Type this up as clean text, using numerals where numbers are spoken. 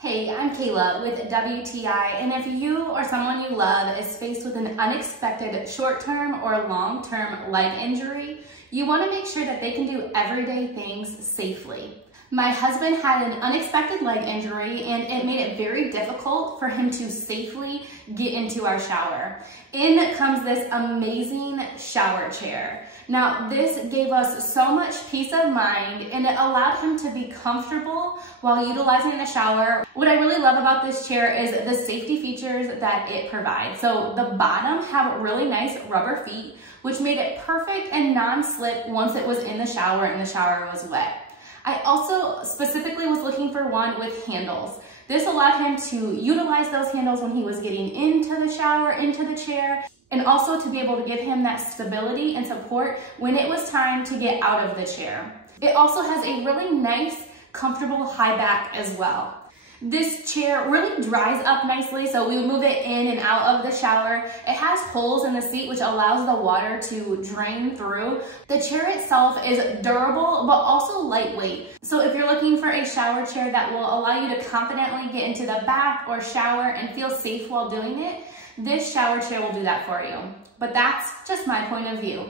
Hey, I'm Kayla with WTI, and if you or someone you love is faced with an unexpected short-term or long-term leg injury, you want to make sure that they can do everyday things safely. My husband had an unexpected leg injury, and it made it very difficult for him to safely get into our shower. In comes this amazing shower chair. Now, this gave us so much peace of mind, and it allowed him to be comfortable while utilizing the shower. What I really love about this chair is the safety features that it provides. So the bottom have really nice rubber feet, which made it perfect and non-slip once it was in the shower and the shower was wet. I also specifically was looking for one with handles. This allowed him to utilize those handles when he was getting into the shower, into the chair, and also to be able to give him that stability and support when it was time to get out of the chair. It also has a really nice, comfortable high back as well. This chair really dries up nicely, so we move it in and out of the shower. It has holes in the seat which allows the water to drain through. The chair itself is durable but also lightweight. So if you're looking for a shower chair that will allow you to confidently get into the bath or shower and feel safe while doing it, this shower chair will do that for you. But that's just my point of view.